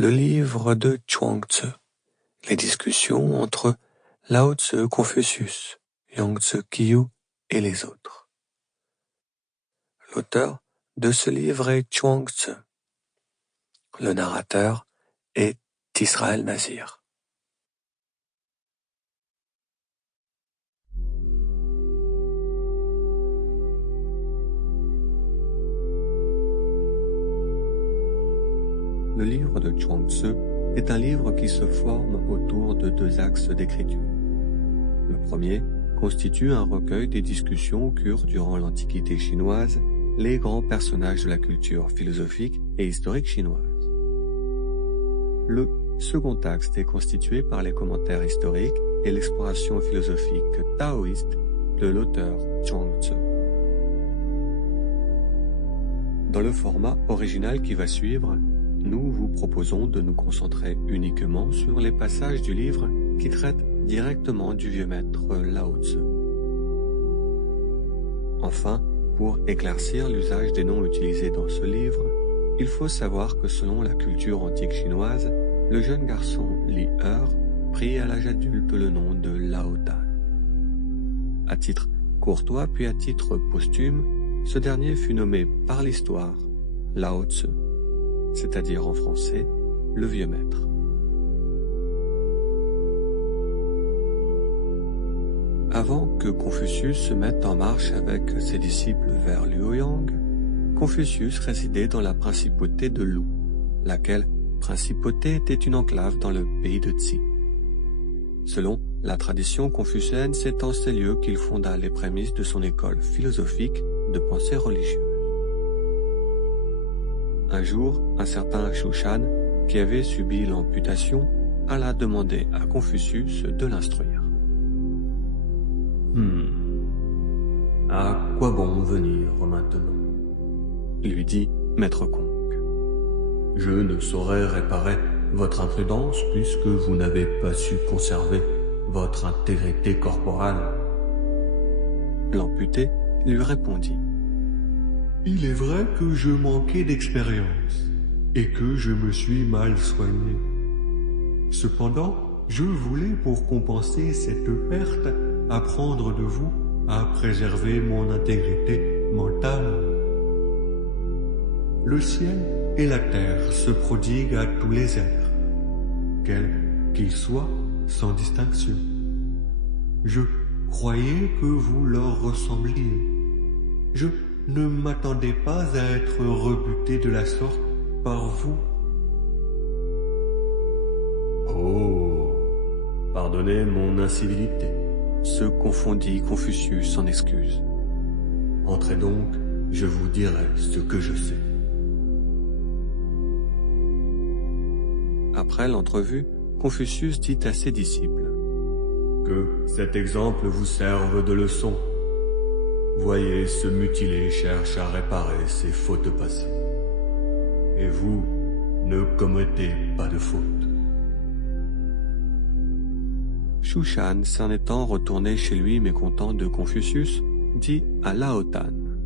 Le livre de Chuang-Tzu. Les discussions entre Lao Tzu, Confucius, Yang-Tzu Kiyu et les autres. L'auteur de ce livre est Chuang-Tzu. Le narrateur est Israël Nazir. Le livre de Chuang-Tzu est un livre qui se forme autour de deux axes d'écriture. Le premier constitue un recueil des discussions qu'eurent durant l'Antiquité chinoise les grands personnages de la culture philosophique et historique chinoise. Le second axe est constitué par les commentaires historiques et l'exploration philosophique taoïste de l'auteur Chuang-Tzu. Dans le format original qui va suivre, nous vous proposons de nous concentrer uniquement sur les passages du livre qui traitent directement du vieux maître Lao Tzu. Enfin, pour éclaircir l'usage des noms utilisés dans ce livre, il faut savoir que selon la culture antique chinoise, le jeune garçon Li Er prit à l'âge adulte le nom de Lao Dan. À titre courtois puis à titre posthume, ce dernier fut nommé par l'histoire Lao Tzu, c'est-à-dire en français, le vieux maître. Avant que Confucius se mette en marche avec ses disciples vers Luoyang, Confucius résidait dans la principauté de Lu, laquelle principauté était une enclave dans le pays de Tzi. Selon la tradition confucéenne, c'est en ces lieux qu'il fonda les prémices de son école philosophique de pensée religieuse. Un jour, un certain Shushan, qui avait subi l'amputation, alla demander à Confucius de l'instruire. À quoi bon venir maintenant? Lui dit Maître Kong. Je ne saurais réparer votre imprudence puisque vous n'avez pas su conserver votre intégrité corporelle. L'amputé lui répondit. Il est vrai que je manquais d'expérience et que je me suis mal soigné. Cependant, je voulais pour compenser cette perte apprendre de vous à préserver mon intégrité mentale. Le ciel et la terre se prodiguent à tous les êtres, quels qu'ils soient, sans distinction. Je croyais que vous leur ressembliez. Je ne m'attendais pas à être rebuté de la sorte par vous. Oh, pardonnez mon incivilité. Se confondit Confucius en excuses. Entrez donc, je vous dirai ce que je sais. Après l'entrevue, Confucius dit à ses disciples. Que cet exemple vous serve de leçon. Voyez, ce mutilé cherche à réparer ses fautes passées. Et vous, ne commettez pas de fautes. Shushan, s'en étant retourné chez lui mécontent de Confucius, dit à Lao Dan.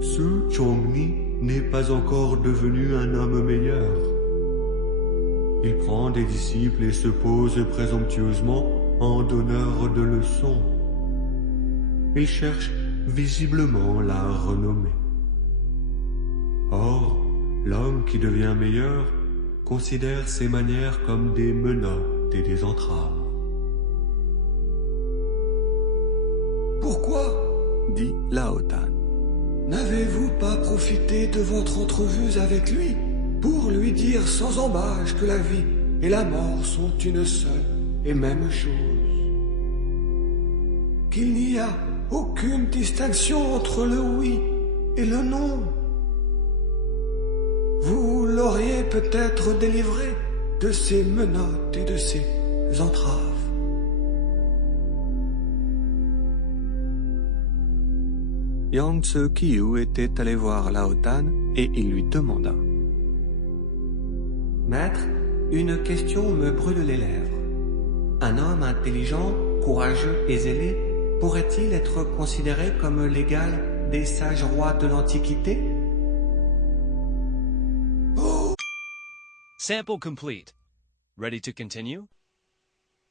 Ce Chongni n'est pas encore devenu un homme meilleur. Il prend des disciples et se pose présomptueusement en donneur de leçons. Il cherche visiblement la renommée. Or, l'homme qui devient meilleur considère ses manières comme des menottes et des entraves. Pourquoi, dit Lao Dan, n'avez-vous pas profité de votre entrevue avec lui pour lui dire sans embâche que la vie et la mort sont une seule et même chose? Qu'il n'y a aucune distinction entre le oui et le non? Vous l'auriez peut-être délivré de ses menottes et de ses entraves. Yang-Tzu Kiyu était allé voir Lao Dan et il lui demanda. Maître, une question me brûle les lèvres. Un homme intelligent, courageux et zélé pourrait-il être considéré comme l'égal des sages rois de l'Antiquité? Sample complete. Ready to continue?